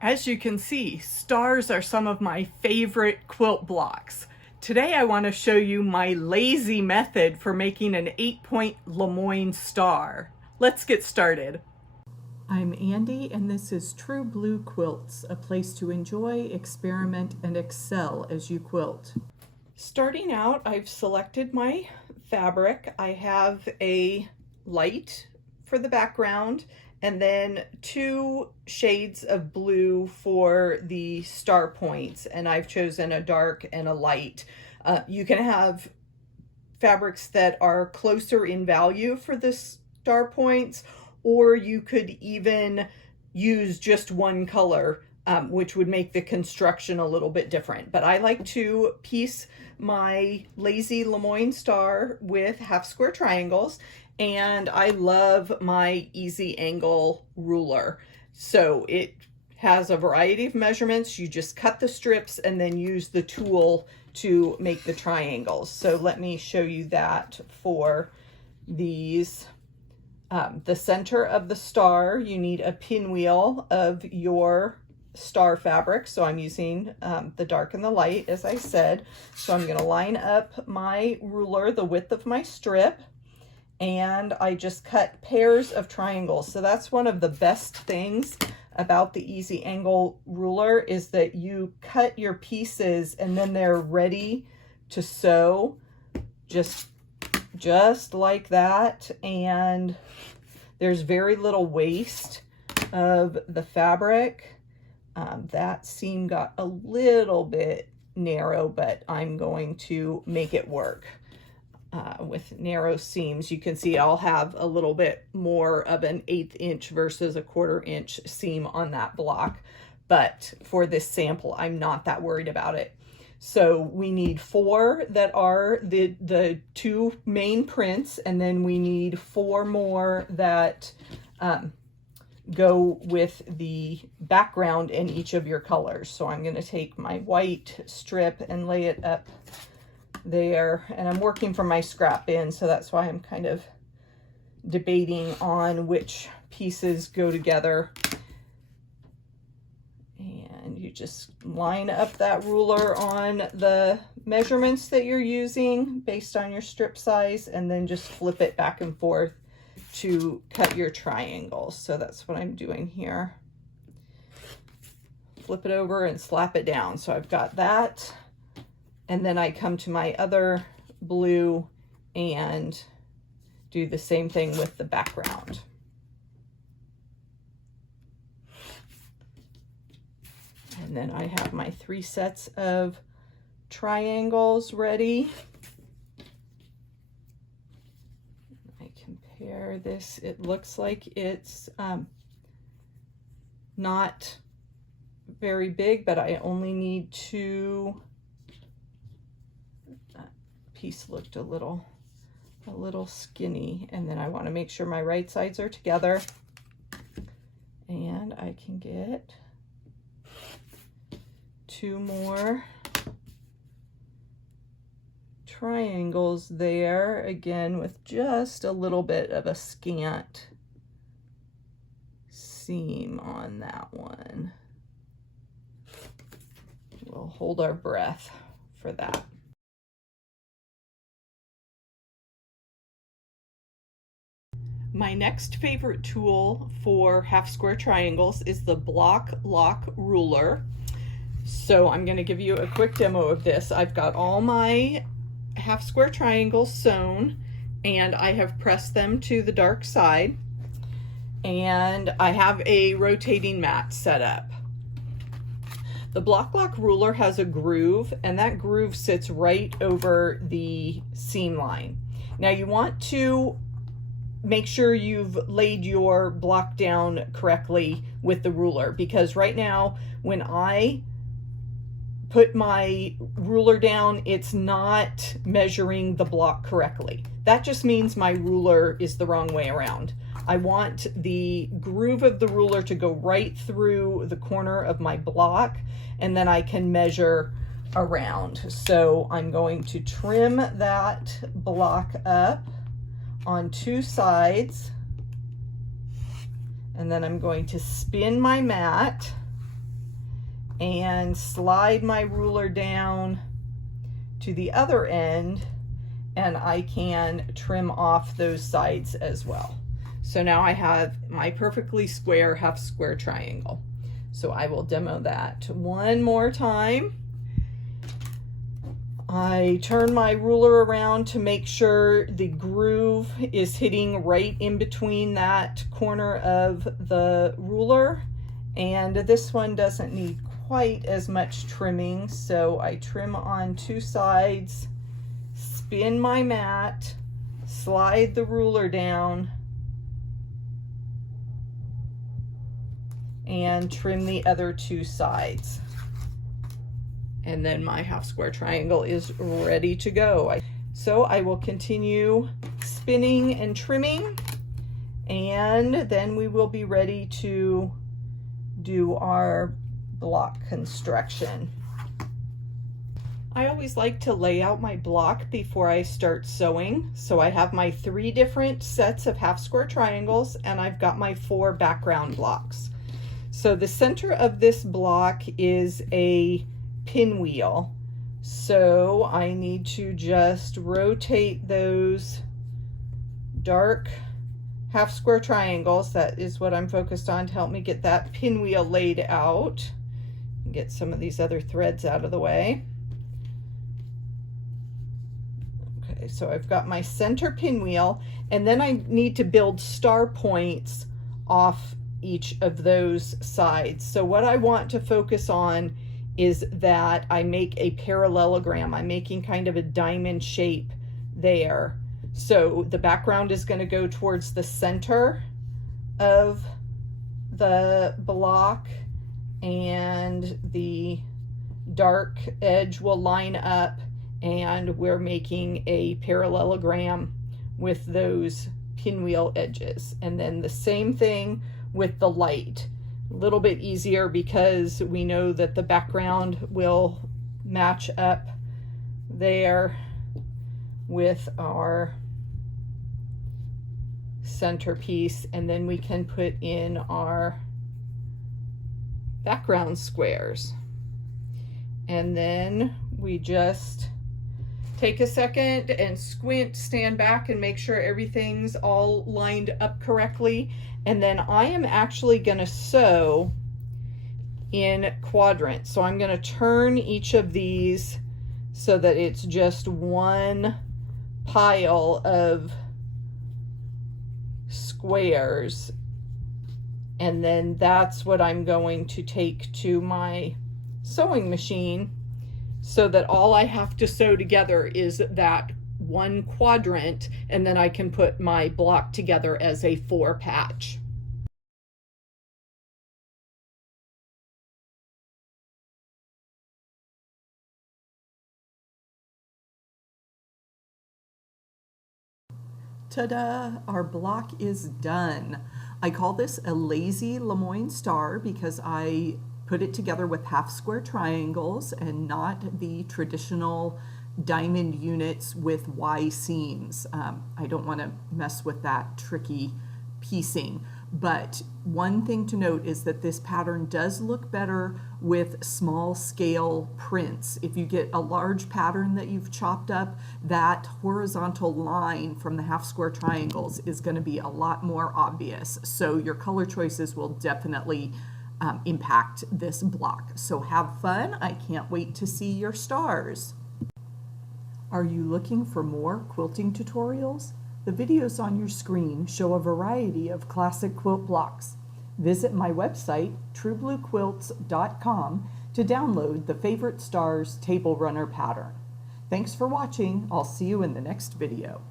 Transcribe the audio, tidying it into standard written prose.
As you can see, stars are some of my favorite quilt blocks. Today I want to show you my lazy method for making an 8-point LeMoyne star. Let's get started. I'm Andy and this is True Blue Quilts, a place to enjoy, experiment, and excel as you quilt. Starting out, I've selected my fabric. I have a light for the background and then 2 shades of blue for the star points, and I've chosen a dark and a light. You can have fabrics that are closer in value for the star points, or you could even use just one color, which would make the construction a little bit different. But I like to piece my lazy LeMoyne star with half square triangles, and I love my easy angle ruler. So it has a variety of measurements. You just cut the strips and then use the tool to make the triangles. So let me show you that for these. The center of the star, you need a pinwheel of your star fabric. So I'm using the dark and the light, as I said. So I'm going to line up my ruler, the width of my strip, and I just cut pairs of triangles. So that's one of the best things about the easy angle ruler, is that you cut your pieces and then they're ready to sew just like that. And there's very little waste of the fabric. That seam got a little bit narrow, but I'm going to make it work. With narrow seams, you can see I'll have a little bit more of an 1/8 inch versus a 1/4 inch seam on that block. But for this sample, I'm not that worried about it. So we need 4 that are the 2 main prints, and then we need 4 more that go with the background in each of your colors. So I'm going to take my white strip and lay it up there, and I'm working from my scrap bin, so that's why I'm kind of debating on which pieces go together. And you just line up that ruler on the measurements that you're using based on your strip size, and then just flip it back and forth to cut your triangles. So that's what I'm doing here. Flip it over and slap it down. So I've got that. And then I come to my other blue and do the same thing with the background. And then I have my 3 sets of triangles ready. I compare this. It looks like it's not very big, but I only need 2. That piece looked a little skinny, and then I want to make sure my right sides are together, and I can get 2 more triangles there, again with just a little bit of a scant seam on that one. We'll hold our breath for that. My next favorite tool for half square triangles is the block lock ruler. So I'm going to give you a quick demo of this. I've got all my half square triangles sewn, and I have pressed them to the dark side, and I have a rotating mat set up. The block lock ruler has a groove, and that groove sits right over the seam line. Now you want to make sure you've laid your block down correctly with the ruler, because right now when I put my ruler down, it's not measuring the block correctly. That just means my ruler is the wrong way around. I want the groove of the ruler to go right through the corner of my block, and then I can measure around. So I'm going to trim that block up on 2 sides, and then I'm going to spin my mat and slide my ruler down to the other end, and I can trim off those sides as well. So now I have my perfectly square half square triangle. So I will demo that one more time. I turn my ruler around to make sure the groove is hitting right in between that corner of the ruler. And this one doesn't need quite as much trimming, so I trim on two sides, spin my mat, slide the ruler down, and trim the other two sides. And then my half square triangle is ready to go. So I will continue spinning and trimming, and then we will be ready to do our block construction. I always like to lay out my block before I start sewing. So I have my 3 different sets of half square triangles, and I've got my 4 background blocks. So the center of this block is a pinwheel. So I need to just rotate those dark half square triangles. That is what I'm focused on to help me get that pinwheel laid out. Get some of these other threads out of the way. Okay, so I've got my center pinwheel, and then I need to build star points off each of those sides. So what I want to focus on is that I make a parallelogram. I'm making kind of a diamond shape there. So the background is going to go towards the center of the block, and the dark edge will line up, and we're making a parallelogram with those pinwheel edges. And then the same thing with the light. A little bit easier because we know that the background will match up there with our centerpiece, and then we can put in our background squares. And then we just take a second and squint, stand back, and make sure everything's all lined up correctly. And then I am actually going to sew in quadrants. So I'm going to turn each of these so that it's just one pile of squares, and then that's what I'm going to take to my sewing machine, so that all I have to sew together is that one quadrant, and then I can put my block together as a 4 patch. Ta-da! Our block is done. I call this a lazy LeMoyne Star because I put it together with half square triangles and not the traditional diamond units with Y seams. I don't want to mess with that tricky piecing. But one thing to note is that this pattern does look better with small scale prints. If you get a large pattern that you've chopped up, that horizontal line from the half square triangles is going to be a lot more obvious. So your color choices will definitely impact this block. So have fun. I can't wait to see your stars. Are you looking for more quilting tutorials? The videos on your screen show a variety of classic quilt blocks. Visit my website, truebluequilts.com, to download the Favorite Stars Table Runner pattern. Thanks for watching. I'll see you in the next video.